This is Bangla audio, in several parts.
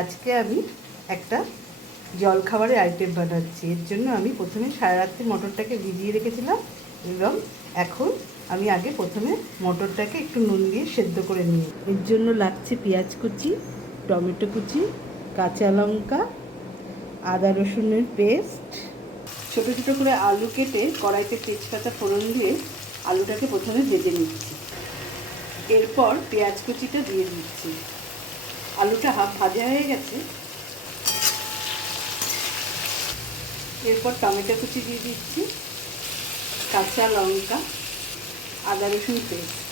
আজকে আমি একটা জলখাবারের আইটেম বানাচ্ছি। এর জন্য আমি প্রথমে সারা রাত্রি মটরটাকে ভিজিয়ে রেখেছিলাম এবং এখন আমি আগে প্রথমে মটরটাকে একটু নুন দিয়ে সেদ্ধ করে নিই। এর জন্য লাগছে পেঁয়াজ কুচি, টমেটো কুচি, কাঁচা লঙ্কা, আদা রসুনের পেস্ট। ছোটো ছোটো করে আলু কেটে কড়াইতে তেজপাতা ফোড়ন দিয়ে আলুটাকে প্রথমে ভেজে নিচ্ছি। এরপর পেঁয়াজ কুচিটা দিয়ে দিচ্ছি। আলুটা হাফ ভাজা হয়ে গেছে। এরপর টমেটো কুচি দিয়ে দিচ্ছি, কাঁচা লঙ্কা, আদা রসুন পেস্ট,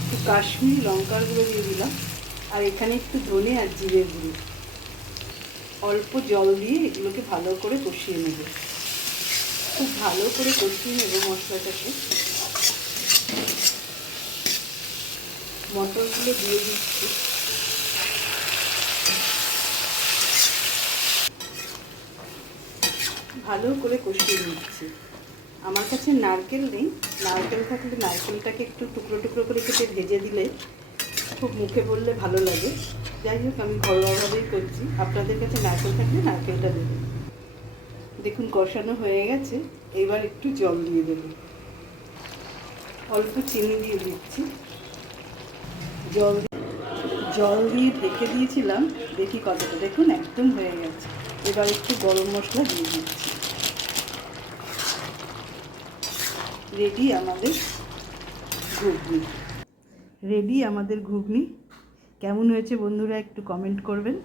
একটু কাশ্মীরি লঙ্কার গুঁড়ো দিয়ে দিলাম, আর এখানে একটু ধনে আর জিরের গুঁড়ো। অল্প জল দিয়ে এগুলোকে ভালো করে কষিয়ে নেব। খুব ভালো করে কষিয়ে নেব মশলাটাকে। মটরগুলো দিয়ে দিচ্ছি। ভালো করে কষিয়ে নিচ্ছি। আমার কাছে নারকেল নেই, নারকেল থাকলে নারকেলটাকে একটু টুকরো টুকরো করে কেটে ভেজে দিলে খুব মুখে বললে ভালো লাগে। যাই হোক, আমি ঘরোয়াভাবেই করছি। আপনাদের কাছে নারকেল থাকলে নারকেলটা দেবেন। দেখুন কষানো হয়ে গেছে। এবার একটু জল দিয়ে দেব। অল্প চিনি দিয়ে দিচ্ছি। জল দিয়ে ঢেকে দিয়েছিলাম, দেখি কতটা। দেখুন একদম হয়ে গেছে। এবার একটু গরম মশলা দিয়ে দিচ্ছি। রেডি আমাদের ঘুগনি। কেমন হয়েছে বন্ধুরা একটু কমেন্ট করবেন।